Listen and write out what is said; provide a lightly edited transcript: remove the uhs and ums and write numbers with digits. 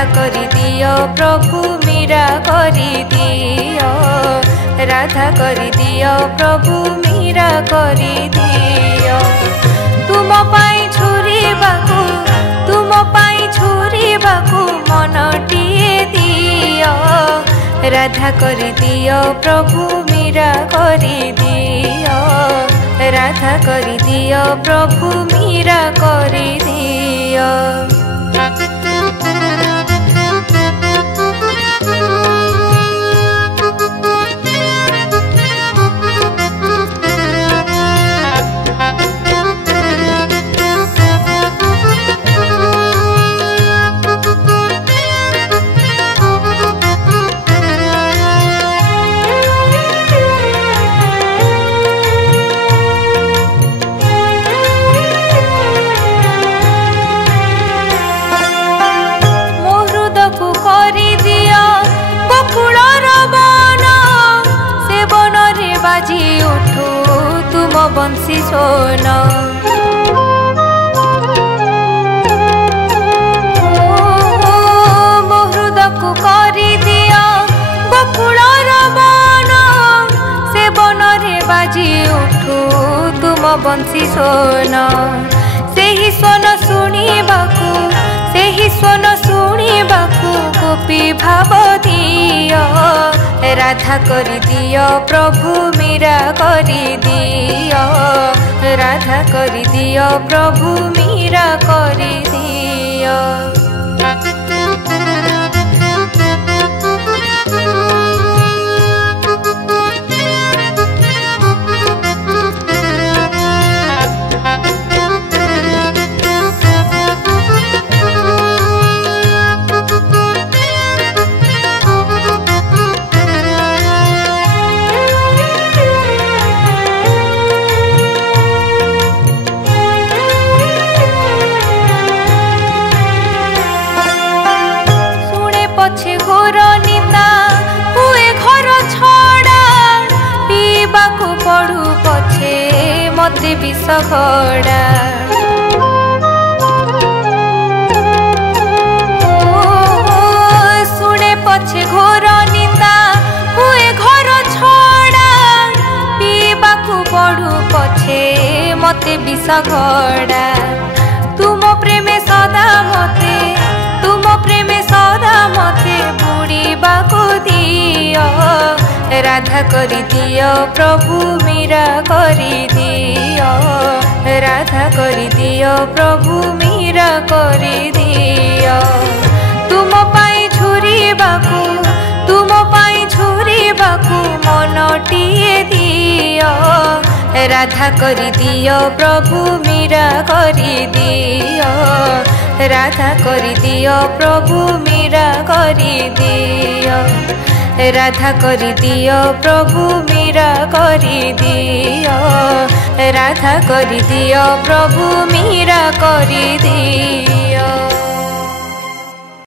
राधा करी दियो प्रभु मीरा करी दियो राधा करी दियो प्रभु मीरा करी दियो तुम पाई छुरी बाकू तुम पाई छुरी बाकू मनटिए दियो राधा करी दियो प्रभु मीरा करी दियो राधा करी दियो प्रभु मीरा करी दियो। बंसी सोन मो हृदय को करी दिया बकुलर बन से बन रे बाजी उठू तुम बंसी सोन से ही सोन शुणिबाकू से ही सोन शुणिबाकू गोपी भाव दियो राधा करी दियो प्रभु मीरा करी दियो राधा करी दियो प्रभु मीरा करी दियो। मते विष घड़ा शुणे पछे घोर निंदा हुए घर छड़ा पीबाकू पड़ू पछे मते विष घड़ा तुम प्रेमे सदा मते तुम प्रेमे सदा मते बुड़ीबाकू दियो राधा करी दियो प्रभु मीरा करी दियो राधा करी दियो प्रभु मीरा करी दियो तुम पाई छुरी बाकू तुम पाई छुरी बाकू मनटिए दियो राधा करी दियो प्रभु मीरा करी दियो राधा करी दियो प्रभु मीरा करी दियो राधा करी दियो प्रभु मीरा करी दियो राधा करी दियो प्रभु मीरा करी दियो।